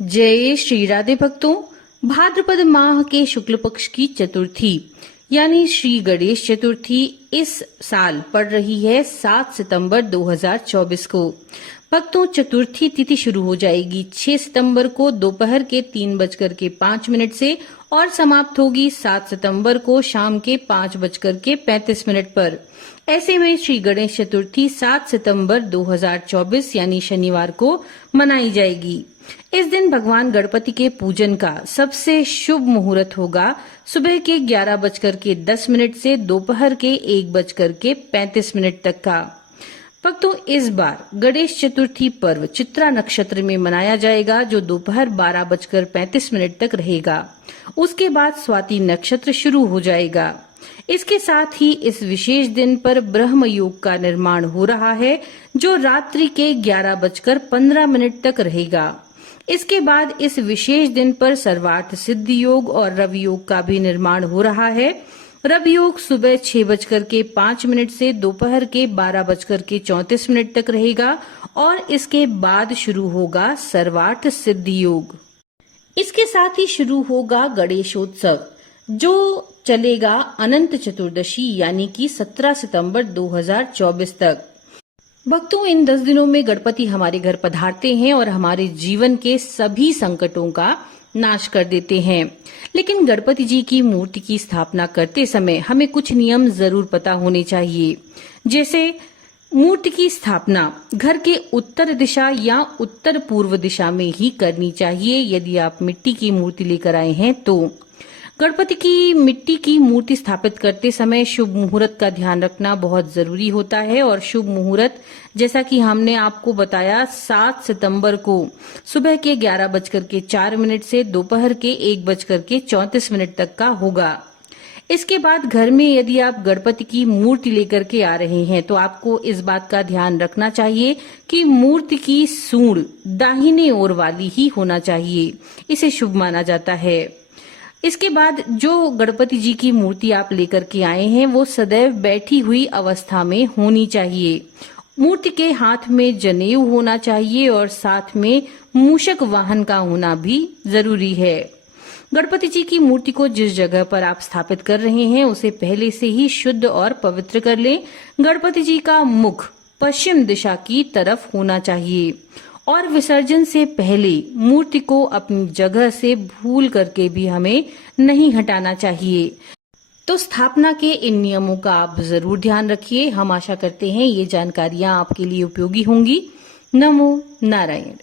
जय श्री राधे भक्तों। भाद्रपद माह के शुक्ल पक्ष की चतुर्थी यानी श्री गणेश चतुर्थी इस साल पड़ रही है 7 सितंबर 2024 को। भक्तों, चतुर्थी तिथि शुरू हो जाएगी 6 सितंबर को दोपहर के 3:05 से और समाप्त होगी 7 सितंबर को शाम के 5:35 पर। ऐसे में श्री गणेश चतुर्थी 7 सितंबर 2024 यानी शनिवार को मनाई जाएगी। इस दिन भगवान गणपति के पूजन का सबसे शुभ मुहूर्त होगा सुबह के 11:10 से दोपहर के 1:35 तक का। भक्तों, इस बार गणेश चतुर्थी पर्व चित्रा नक्षत्र में मनाया जाएगा जो दोपहर 12:35 तक रहेगा। उसके बाद स्वाति नक्षत्र शुरू हो जाएगा। इसके साथ ही इस विशेष दिन पर ब्रह्म योग का निर्माण हो रहा है जो रात्रि के 11:15 तक रहेगा। इसके बाद इस विशेष दिन पर सर्वार्थ सिद्धि योग और रवि योग का भी निर्माण हो रहा है। रवि योग सुबह 6:05 से दोपहर के 12:34 तक रहेगा और इसके बाद शुरू होगा सर्वार्थ सिद्धि योग। इसके साथ ही शुरू होगा गणेशोत्सव जो चलेगा अनंत चतुर्दशी यानी कि 17 सितंबर 2024 तक। भक्तों, इन 10 दिनों में गणपति हमारे घर पधारते हैं और हमारे जीवन के सभी संकटों का नाश कर देते हैं। लेकिन गणपति जी की मूर्ति की स्थापना करते समय हमें कुछ नियम जरूर पता होने चाहिए। जैसे मूर्ति की स्थापना घर के उत्तर दिशा या उत्तर पूर्व दिशा में ही करनी चाहिए। यदि आप मिट्टी की मूर्ति लेकर आए हैं तो गणपति की मिट्टी की मूर्ति स्थापित करते समय शुभ मुहूर्त का ध्यान रखना बहुत जरूरी होता है। और शुभ मुहूर्त जैसा कि हमने आपको बताया 7 सितंबर को सुबह के 11:04 से दोपहर के 1:34 तक का होगा। इसके बाद घर में यदि आप गणपति की मूर्ति लेकर के आ रहे हैं तो आपको इस बात का ध्यान रखना चाहिए कि मूर्ति की सूंड दाहिने ओर वाली ही होना चाहिए। इसे शुभ माना जाता है। इसके बाद जो गणपति जी की मूर्ति आप लेकर के आए हैं वो सदैव बैठी हुई अवस्था में होनी चाहिए। मूर्ति के हाथ में जनेऊ होना चाहिए और साथ में मूषक वाहन का होना भी जरूरी है। गणपति जी की मूर्ति को जिस जगह पर आप स्थापित कर रहे हैं उसे पहले से ही शुद्ध और पवित्र कर लें। गणपति जी का मुख पश्चिम दिशा की तरफ होना चाहिए और विसर्जन से पहले मूर्ति को अपनी जगह से भूल करके भी हमें नहीं हटाना चाहिए। तो स्थापना के इन नियमों का आप जरूर ध्यान रखिए। हम आशा करते हैं ये जानकारियां आपके लिए उपयोगी होंगी। नमो नारायण।